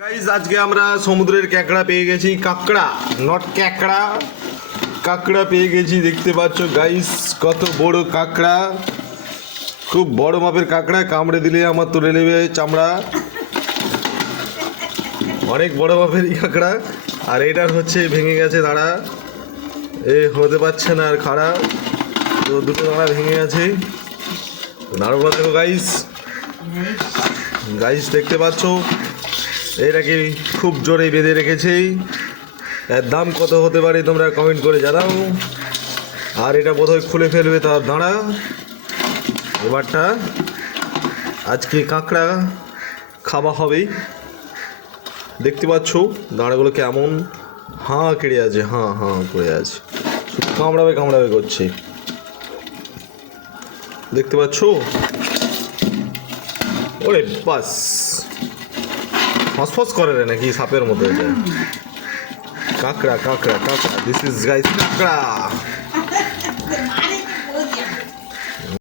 Guys আজকে আমরা সমুদ্রের কাঁকড়া পেয়ে গেছি, কাঁকড়া নট ক্যাকড়া, কাঁকড়া পেয়ে গেছি। দেখতে পাচ্ছ গাইস কত বড় কাঁকড়া, খুব বড় মাপের কাঁকড়া। কামড়ে দিলে আমার তুলে নেবে চামড়া, অনেক বড় মাপের কাঁকড়া। আর এটার হচ্ছে ভেঙে গেছে দাঁড়া, এ হতে পারছে না আর খাড়া, তো দুটো দাঁড়া ভেঙে গেছে। দাঁড়াবো দেখো গাইস, গাইস দেখতে পাচ্ছ এটাকে খুব জোরে বেঁধে রেখেছে। এর দাম কত হতে পারে তোমরা কমেন্ট করে জানাও। আর এটা বোধহয় খুলে ফেলবে, তার দাঁড়া এবারটা আজকে কাঁকড়া খাওয়া হবে। দেখতে পাচ্ছ দাঁড়াগুলো কেমন হাঁ কেড়ে আছে, হাঁ হাঁ করে আছে, শুধু কামড়াবে কামড়াবে করছে। দেখতে পাচ্ছ, ওরে বাস ফসফস করে রে নাকি সাপের মতো। এটা কাঁকড়া কাঁকড়া কাঁকড়া, দিস ইজ গাইস কাঁকড়া।